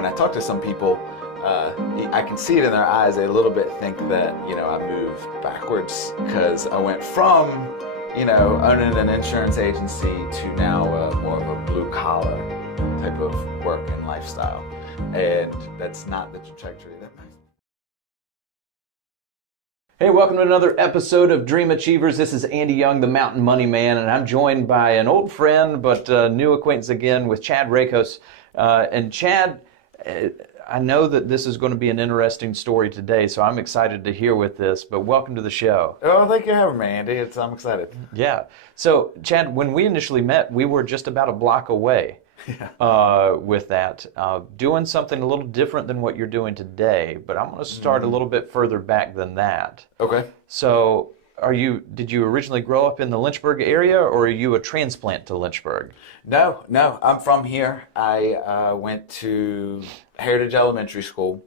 when I talk to some people, I can see it in their eyes. They a little bit think that, I moved backwards because I went from, owning an insurance agency to now more of a blue collar type of work and lifestyle. And that's not the trajectory that Hey, welcome to another episode of Dream Achievers. This is Andy Young, the Mountain Money Man, and I'm joined by an old friend but new acquaintance again with Chad Rakos. And Chad, I know that this is going to be an interesting story today, so I'm excited to hear with this, but welcome to the show. Oh, thank you for having me, Andy. I'm excited. Yeah. So, Chad, when we initially met, we were just about a block away. With that, doing something a little different than what you're doing today, but I'm going to start a little bit further back than that. Okay. So, did you originally grow up in the Lynchburg area, or are you a transplant to Lynchburg? No, I'm from here. I went to Heritage Elementary School,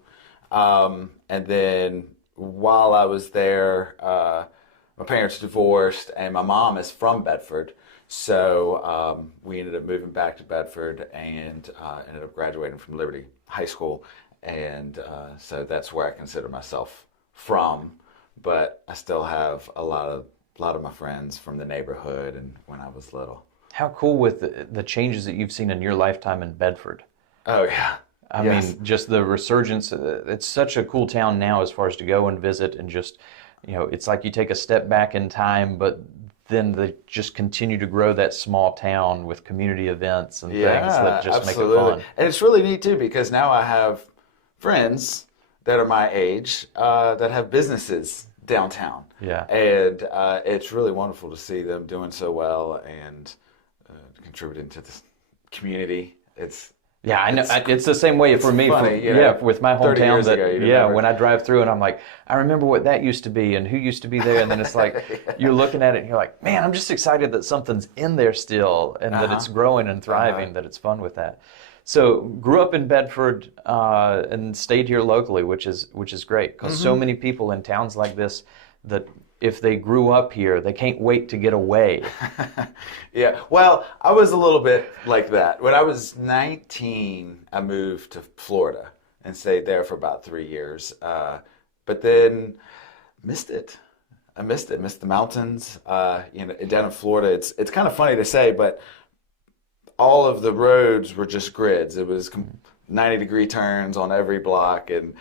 and then while I was there, my parents divorced, and my mom is from Bedford. So we ended up moving back to Bedford and ended up graduating from Liberty High School. And so that's where I consider myself from. But I still have a lot of my friends from the neighborhood and when I was little. How cool with the changes that you've seen in your lifetime in Bedford. Oh, yeah. I mean, just the resurgence. It's such a cool town now as far as to go and visit and just, it's like you take a step back in time, but then they just continue to grow that small town with community events and things that just make it fun. And it's really neat too, because now I have friends that are my age that have businesses downtown. Yeah. And it's really wonderful to see them doing so well and contributing to the community. Yeah, I know. It's the same way for me. Funny, With my 30 hometown. years ago, When I drive through and I'm like, I remember what that used to be and who used to be there. And then it's like, you're looking at it and you're like, man, I'm just excited that something's in there still and that it's growing and thriving, that it's fun with that. So grew up in Bedford and stayed here locally, which is great because so many people in towns like this that if they grew up here, they can't wait to get away. Yeah, well, I was a little bit like that. When I was 19, I moved to Florida and stayed there for about 3 years. But then missed it. I missed the mountains. Down in Florida, it's kind of funny to say, but all of the roads were just grids. It was 90-degree turns on every block, and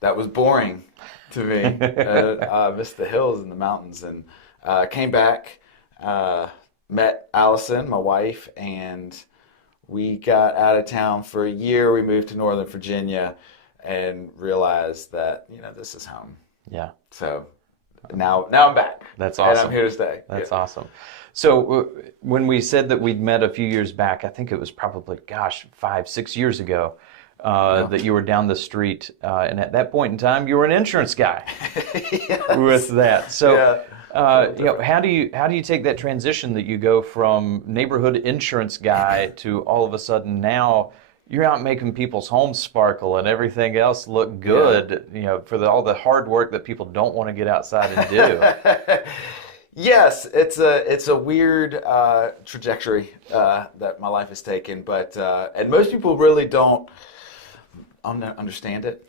that was boring to me. I missed the hills and the mountains, and came back, met Allison, my wife, and we got out of town for a year. We moved to Northern Virginia and realized that, this is home. Yeah. So now I'm back. That's awesome. And I'm here to stay. That's awesome. So when we said that we'd met a few years back, I think it was probably, 5-6 years ago, that you were down the street, and at that point in time, you were an insurance guy. Yes. With that. So, how do you take that transition that you go from neighborhood insurance guy to all of a sudden now you're out making people's homes sparkle and everything else look good, for all the hard work that people don't want to get outside and do. Yes, it's a weird trajectory that my life has taken, but and most people really don't understand it.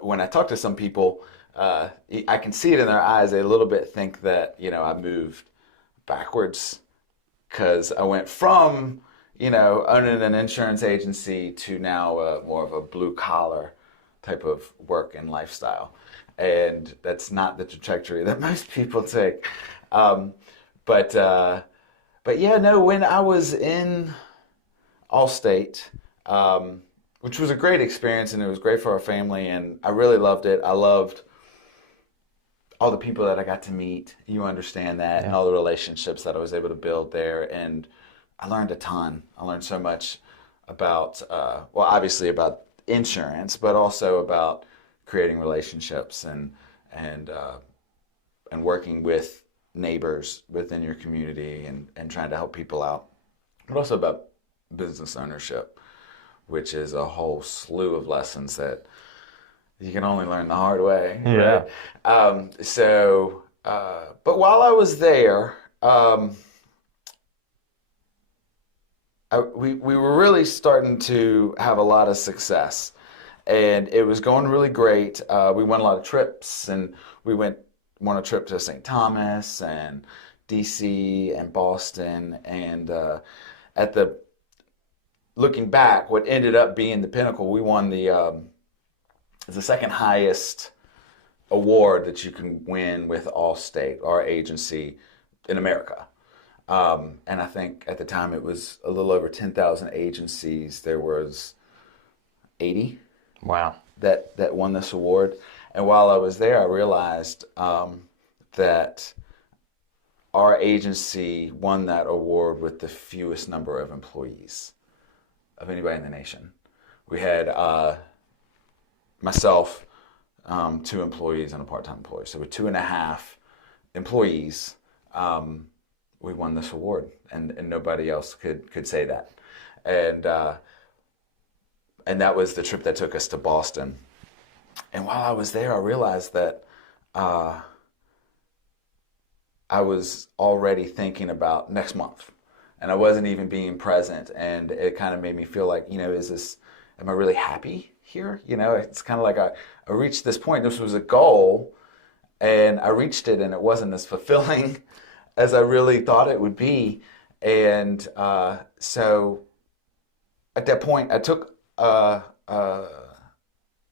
When I talk to some people, I can see it in their eyes. They a little bit think that I moved backwards because I went from owning an insurance agency to now more of a blue collar type of work and lifestyle. And that's not the trajectory that most people take. But yeah, no, when I was in Allstate, which was a great experience and it was great for our family and I really loved it. I loved all the people that I got to meet. You understand that, and all the relationships that I was able to build there. And I learned a ton. I learned so much about, obviously about insurance, but also about creating relationships and working with neighbors within your community and trying to help people out, but also about business ownership, which is a whole slew of lessons that you can only learn the hard way. Yeah. Right? But while I was there, we were really starting to have a lot of success, and it was going really great. We went a lot of trips, and we went on a trip to St. Thomas and DC and Boston, and at the looking back, what ended up being the Pinnacle, we won the second highest award that you can win with Allstate, our agency in America. And I think at the time it was a little over 10,000 agencies. There was 80 Wow. that won this award. And while I was there, I realized that our agency won that award with the fewest number of employees of anybody in the nation. We had myself, 2 employees and a part-time employee. So with 2.5 employees, we won this award, and nobody else could say that. And that was the trip that took us to Boston. And while I was there, I realized that I was already thinking about next month, and I wasn't even being present. And it kind of made me feel like, am I really happy here? It's kind of like I reached this point. This was a goal, and I reached it, and it wasn't as fulfilling as I really thought it would be. And so at that point, I took I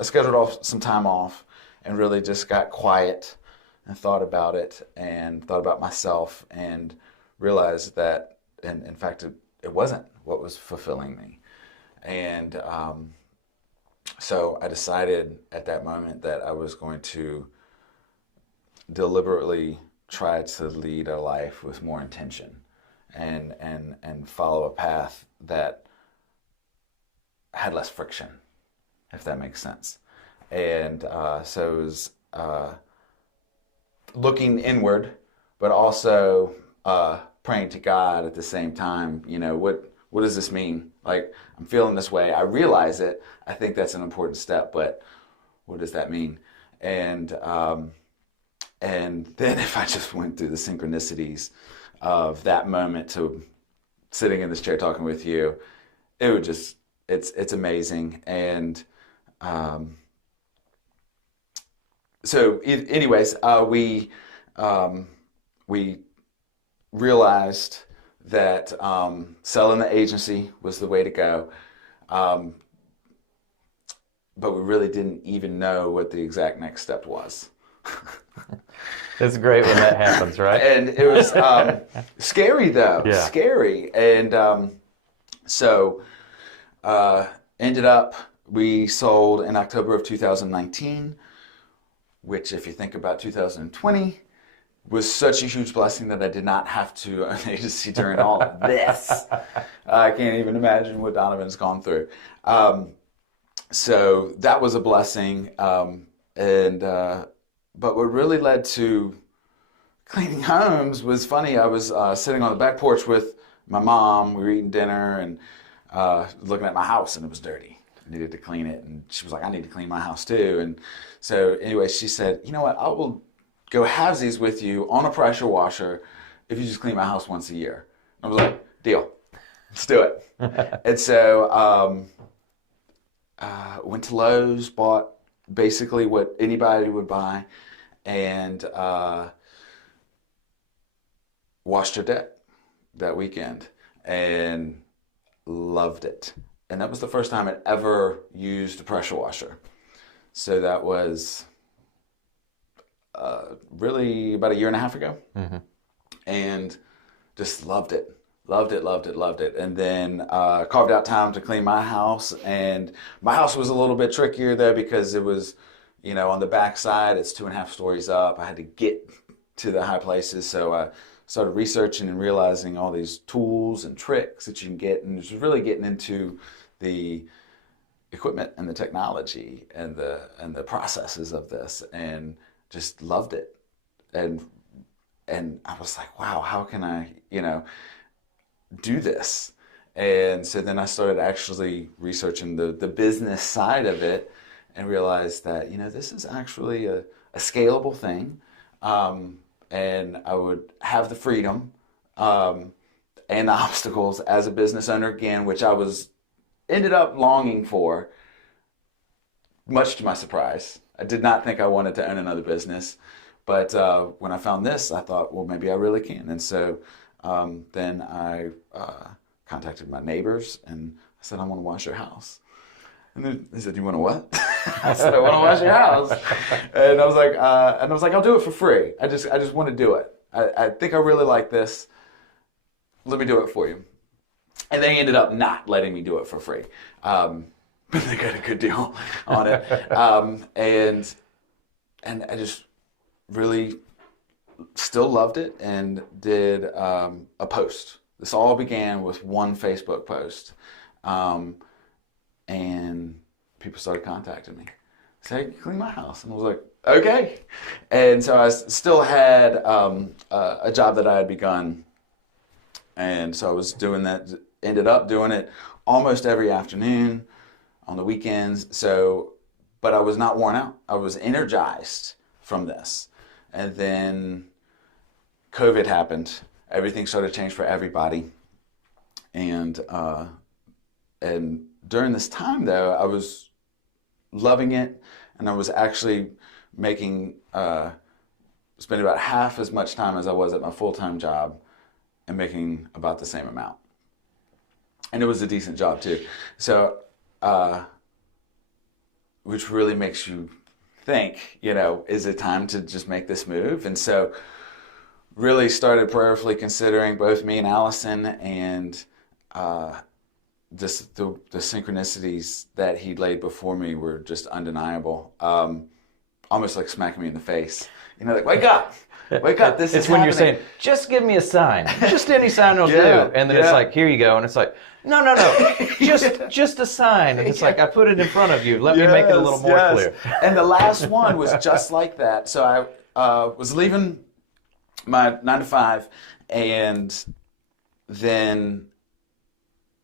scheduled off some time off and really just got quiet and thought about it and thought about myself and realized that, in fact, it wasn't what was fulfilling me. And so I decided at that moment that I was going to deliberately try to lead a life with more intention and follow a path that had less friction, if that makes sense. And so it was looking inward, but also praying to God at the same time. What does this mean? Like, I'm feeling this way. I realize it. I think that's an important step, but what does that mean? And then if I just went through the synchronicities of that moment to sitting in this chair talking with you, it would just, it's amazing. And so anyways, we realized that selling the agency was the way to go. But we really didn't even know what the exact next step was. It's great when that happens, right? And it was scary, though. Yeah. Scary. And so ended up, we sold in October of 2019, which, if you think about 2020, was such a huge blessing that I did not have to an agency during all of this. I can't even imagine what Donovan's gone through. So that was a blessing. But what really led to cleaning homes was funny. I was sitting on the back porch with my mom. We were eating dinner and looking at my house, and it was dirty. I needed to clean it. And she was like, I need to clean my house too. And so anyway, she said, you know what, I will go halvesies with you on a pressure washer if you just clean my house once a year. I was like, deal. Let's do it. And so went to Lowe's, bought basically what anybody would buy, and washed her deck that weekend and loved it. And that was the first time I'd ever used a pressure washer. So that was really about a year and a half ago. Mm-hmm. And just loved it. Loved it. And then carved out time to clean my house. And my house was a little bit trickier though, because it was, on the back side, it's 2.5 stories up. I had to get to the high places. So I started researching and realizing all these tools and tricks that you can get. And just really getting into the equipment and the technology and the processes of this, and just loved it. And I was like, wow, how can I, do this? And so then I started actually researching the business side of it and realized that, this is actually a scalable thing. And I would have the freedom and the obstacles as a business owner again, which I ended up longing for, much to my surprise. I did not think I wanted to own another business, but when I found this, I thought, well, maybe I really can. And so then I contacted my neighbors and I said, I want to wash your house. And they said, you want to what? I said, I want to wash your house. And I was like, I'll do it for free. I just want to do it. I think I really like this. Let me do it for you. And they ended up not letting me do it for free. But they got a good deal on it. And I just really still loved it and did a post. This all began with one Facebook post. And people started contacting me. Say, clean my house. And I was like, okay. And so I still had a job that I had begun. And so I was doing that, ended up doing it almost every afternoon on the weekends. But I was not worn out. I was energized from this. And then COVID happened. Everything started to change for everybody. And during this time, though, I was loving it, and I was actually spending about half as much time as I was at my full-time job and making about the same amount. And it was a decent job, too. So, which really makes you think, is it time to just make this move? And so really started prayerfully considering both me and Allison, and the synchronicities that he laid before me were just undeniable. Almost like smacking me in the face. Like, wake up, this is It's when happening. you're saying, just give me a sign. Just any sign will Yeah, do. And then yeah. it's like, here you go. And it's like, no. just a sign. And it's like, I put it in front of you. Let me make it a little more clear. And the last one was just like that. So I was leaving my 9 to 5, and then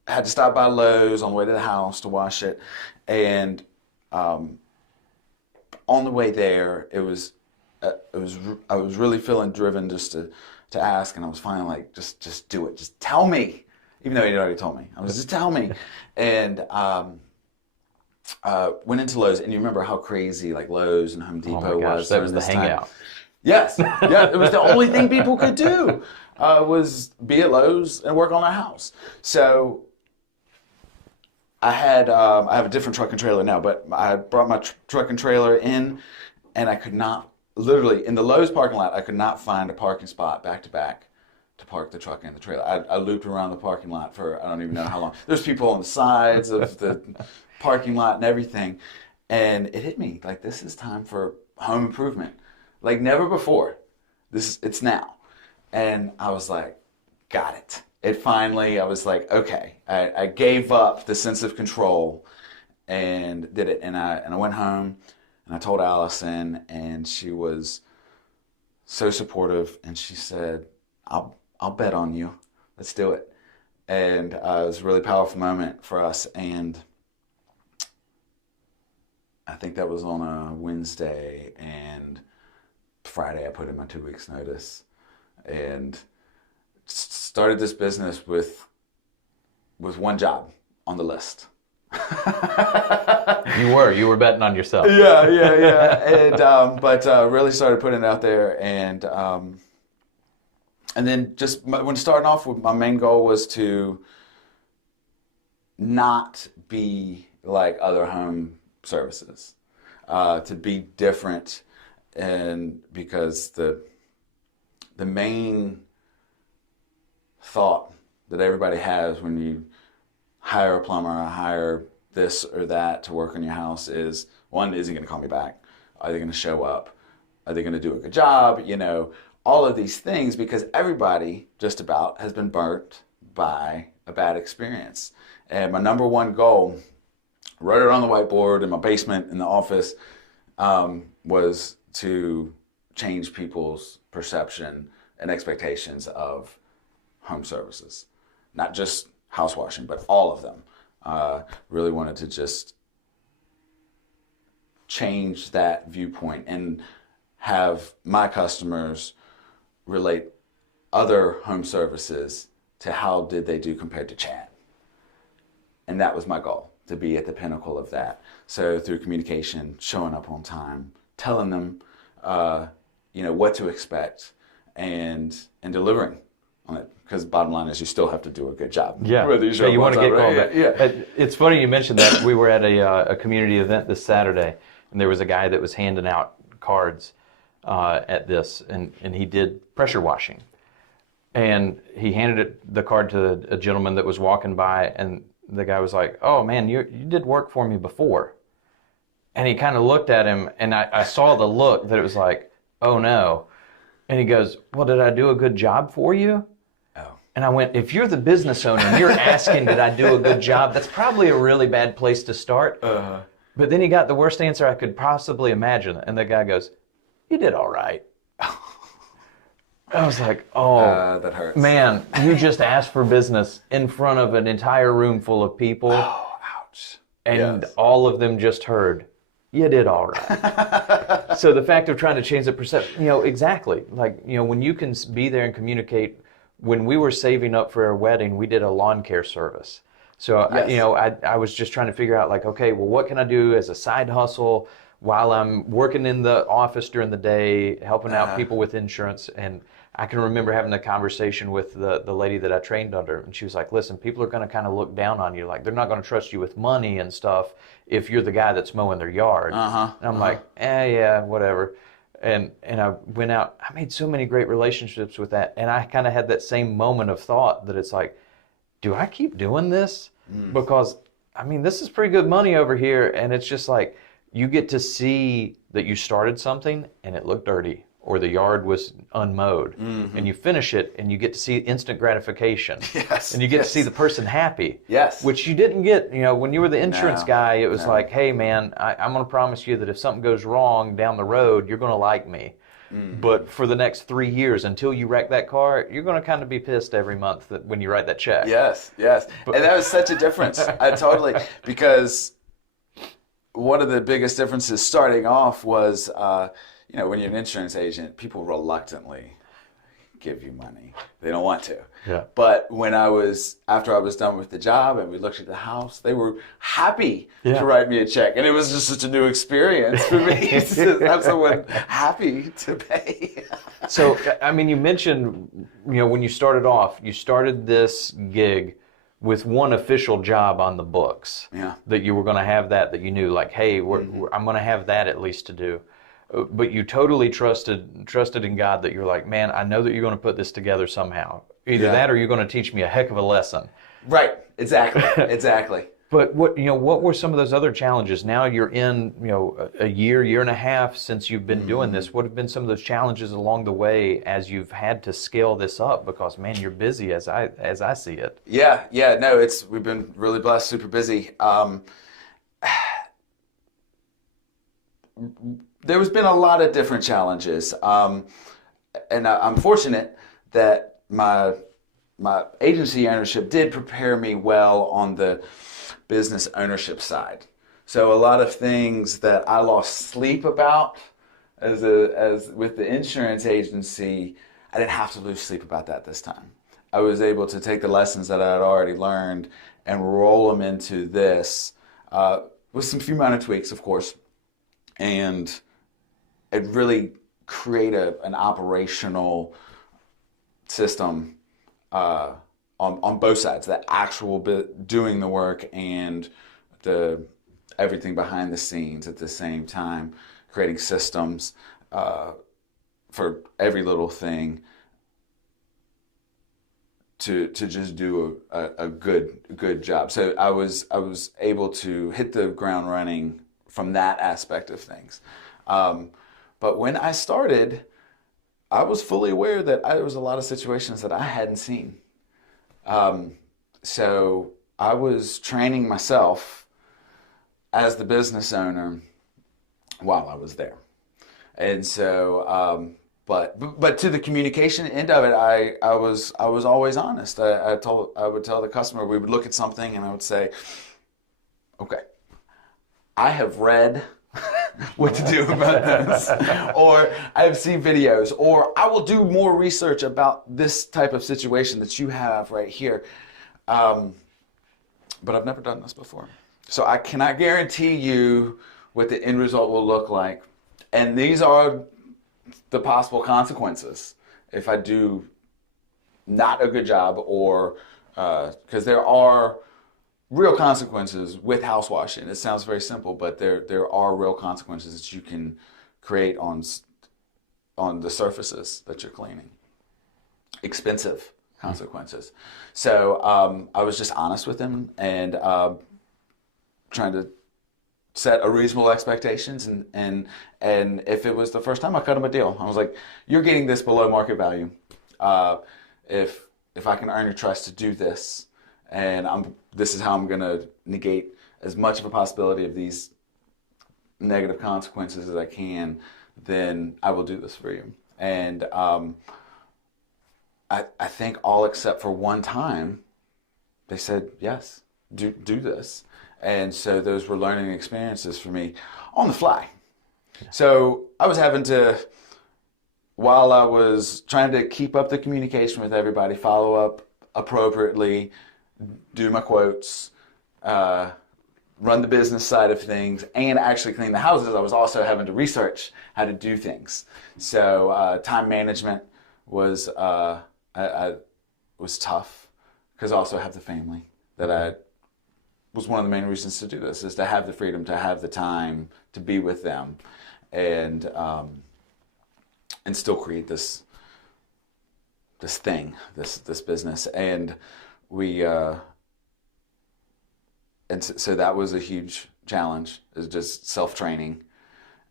had to stop by Lowe's on the way to the house to wash it. And on the way there, I was really feeling driven just to ask, and I was finally like, just do it, just tell me, even though he'd already told me. I was just tell me, and went into Lowe's, and you remember how crazy like Lowe's and Home Depot was. That was the hangout. Yes, yeah, it was the only thing people could do was be at Lowe's and work on their house. So I have a different truck and trailer now, but I brought my truck and trailer in, and I could not, literally in the Lowe's parking lot, I could not find a parking spot back to back to park the truck and the trailer. I looped around the parking lot for I don't even know how long. There's people on the sides of the parking lot and everything, and it hit me like, this is time for home improvement, like never before. It's now, and I was like, got it. I was like, okay, I gave up the sense of control and did it. And I went home and I told Allison, and she was so supportive. And she said, I'll bet on you. Let's do it. And it was a really powerful moment for us. And I think that was on a Wednesday, and Friday I put in my 2 weeks notice and started this business with one job on the list. You were betting on yourself. Yeah. And but really started putting it out there, and then just when starting off with, my main goal was to not be like other home services, to be different, and because the main thought that everybody has when you hire a plumber or hire this or that to work on your house is, one, is he going to call me back? Are they going to show up? Are they going to do a good job? All of these things, because everybody just about has been burnt by a bad experience. And my number one goal, wrote it on the whiteboard in my basement in the office, was to change people's perception and expectations of home services. Not just house washing, but all of them. Really wanted to just change that viewpoint and have my customers relate other home services to how did they do compared to Chad. And that was my goal, to be at the pinnacle of that. So through communication, showing up on time, telling them, what to expect, and delivering on it. Because bottom line is, you still have to do a good job. Yeah, Whether you want to get called back. Yeah. It's funny you mentioned that. We were at a community event this Saturday, and there was a guy that was handing out cards at this, and he did pressure washing. And he handed the card to a gentleman that was walking by, and the guy was like, "Oh man, you did work for me before." And he kind of looked at him, and I saw the look that it was like, "Oh no." And he goes, "Well, did I do a good job for you?" Oh. And I went, if you're the business owner and you're asking, did I do a good job? That's probably a really bad place to start. Uh-huh. But then he got the worst answer I could possibly imagine. And the guy goes, "You did all right." I was like, oh, that hurts. Man, you just asked for business in front of an entire room full of people. Oh, ouch. And Yes. all of them just heard, "You did all right." So the fact of trying to change the perception, exactly. Like, when you can be there and communicate. When we were saving up for our wedding, we did a lawn care service. So, Yes. I was just trying to figure out, like, okay, well, what can I do as a side hustle while I'm working in the office during the day, helping out people with insurance. And I can remember having a conversation with the lady that I trained under, and she was like, "Listen, people are going to kind of look down on you. Like, they're not going to trust you with money and stuff if you're the guy that's mowing their yard." And I'm like, yeah, whatever. And I went out. I made so many great relationships with that. And I kind of had that same moment of thought that it's like, do I keep doing this? Because, this is pretty good money over here. And it's just like, you get to see that you started something and it looked dirty, or the yard was unmowed, and you finish it and you get to see instant gratification. Yes. And you get to see the person happy. Yes. Which you didn't get, when you were the insurance No. guy, it was No. like, "Hey man, I'm going to promise you that if something goes wrong down the road, you're going to like me. But for the next 3 years, until you wreck that car, you're going to kind of be pissed every month when you write that check." Yes. And that was such a difference. Because one of the biggest differences starting off was, when you're an insurance agent, people reluctantly give you money. They don't want to. Yeah. But after I was done with the job and we looked at the house, they were happy to write me a check. And it was just such a new experience for me to have someone happy to pay. So, you mentioned, when you started off, you started this gig with one official job on the books. Yeah. That you were going to have that you knew, like, hey, I'm going to have that at least to do. But you totally trusted in God that you're like, "Man, I know that you're going to put this together somehow. Either that or you're going to teach me a heck of a lesson." Right. Exactly. But what were some of those other challenges? Now you're in, a year and a half since you've been doing this. What have been some of those challenges along the way as you've had to scale this up? Because, man, you're busy as I see it. Yeah. No, we've been really blessed, super busy. There's been a lot of different challenges, and I'm fortunate that my agency ownership did prepare me well on the business ownership side. So a lot of things that I lost sleep about as with the insurance agency, I didn't have to lose sleep about that this time. I was able to take the lessons that I had already learned and roll them into this with some few minor tweaks, of course, and really create an operational system on both sides, the actual doing the work and everything behind the scenes at the same time, creating systems for every little thing to just do a good job. So I was able to hit the ground running from that aspect of things. But when I started, I was fully aware that there was a lot of situations that I hadn't seen. So I was training myself as the business owner while I was there. And so, but to the communication end of it, I was always honest. I would tell the customer, we would look at something and I would say, "Okay, I have read what to do about this. Or I've seen videos, or I will do more research about this type of situation that you have right here. But I've never done this before. So I cannot guarantee you what the end result will look like. And these are the possible consequences if I do not a good job, or because there are real consequences with house washing. It sounds very simple, but there are real consequences that you can create on the surfaces that you're cleaning. Expensive consequences. So I was just honest with him and trying to set a reasonable expectations, and if it was the first time, I cut him a deal. I was like, "You're getting this below market value. If I can earn your trust to do this, and this is how I'm going to negate as much of a possibility of these negative consequences as I can, then I will do this for you." And I think all except for one time, they said, "Yes, do this." And so those were learning experiences for me on the fly. So I was having to, while I was trying to keep up the communication with everybody, follow up appropriately, do my quotes, run the business side of things, and actually clean the houses, I was also having to research how to do things. So time management was was tough, because I also have the family that was one of the main reasons to do this, is to have the freedom, to have the time to be with them, and still create this thing, this business. And so that was a huge challenge, is just self-training.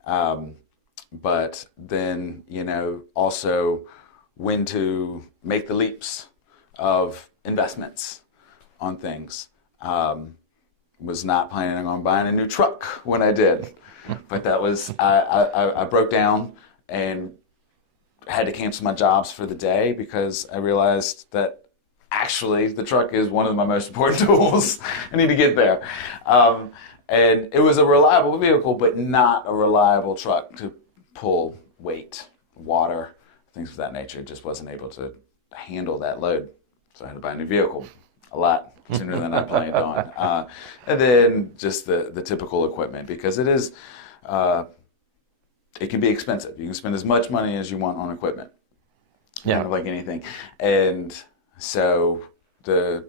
But then, also when to make the leaps of investments on things. Was not planning on buying a new truck when I did, but that was, I broke down and had to cancel my jobs for the day, because I realized that actually the truck is one of my most important tools. I need to get there. And it was a reliable vehicle, but not a reliable truck to pull weight, water, things of that nature. It just wasn't able to handle that load. So I had to buy a new vehicle a lot sooner than I planned on. And then just the typical equipment, because it is, it can be expensive. You can spend as much money as you want on equipment. Yeah. Kind of like anything. And so the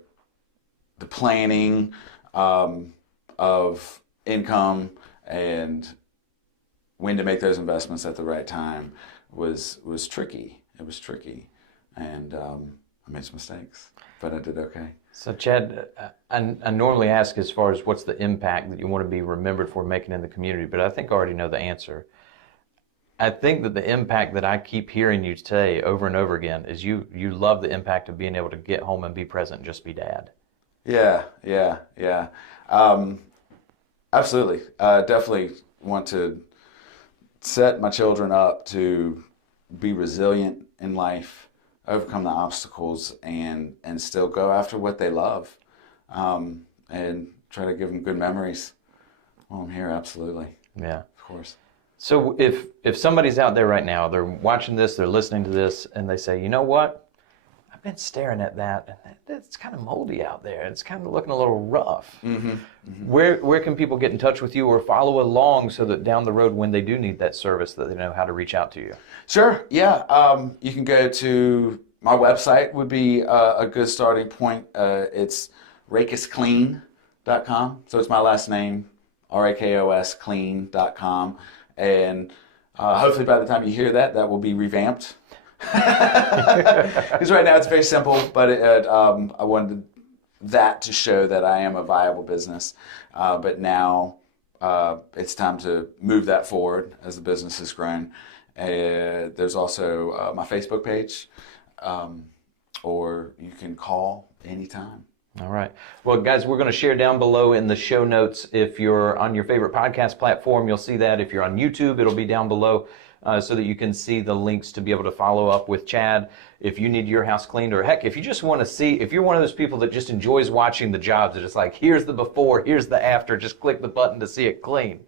planning of income and when to make those investments at the right time was tricky. It was tricky. And I made some mistakes, but I did okay. So Chad, I normally ask as far as what's the impact that you want to be remembered for making in the community, but I think I already know the answer. I think that the impact that I keep hearing you say over and over again is you love the impact of being able to get home and be present and just be dad. Yeah. Absolutely. Definitely want to set my children up to be resilient in life, overcome the obstacles, and still go after what they love, and try to give them good memories while I'm here. Absolutely. Yeah. Of course. So if somebody's out there right now, they're watching this, they're listening to this, and they say, you know what? I've been staring at that, and it's kind of moldy out there. It's kind of looking a little rough. Mm-hmm. Mm-hmm. Where can people get in touch with you or follow along so that down the road when they do need that service that they know how to reach out to you? Sure, yeah. You can go to my website would be a good starting point. It's rakosclean.com. So it's my last name, Rakos clean.com. And hopefully by the time you hear that will be revamped. Because right now it's very simple, but I wanted that to show that I am a viable business. But now it's time to move that forward as the business has grown. There's also my Facebook page, or you can call anytime. All right. Well, guys, we're going to share down below in the show notes. If you're on your favorite podcast platform, you'll see that. If you're on YouTube, it'll be down below so that you can see the links to be able to follow up with Chad. If you need your house cleaned, or heck, if you just want to see, if you're one of those people that just enjoys watching the jobs, it's just like, here's the before, here's the after, just click the button to see it clean.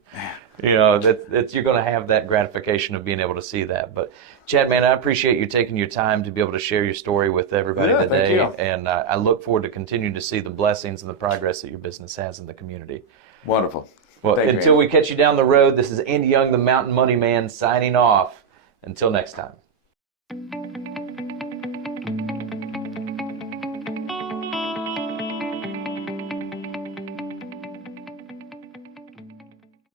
You know, that's you're going to have that gratification of being able to see that. But Chad, man, I appreciate you taking your time to be able to share your story with everybody Yeah, today. thank you. And I look forward to continuing to see the blessings and the progress that your business has in the community. Wonderful. Well, Thank you, until Andy. we catch you down the road, this is Andy Young, the Mountain Money Man, signing off. Until next time.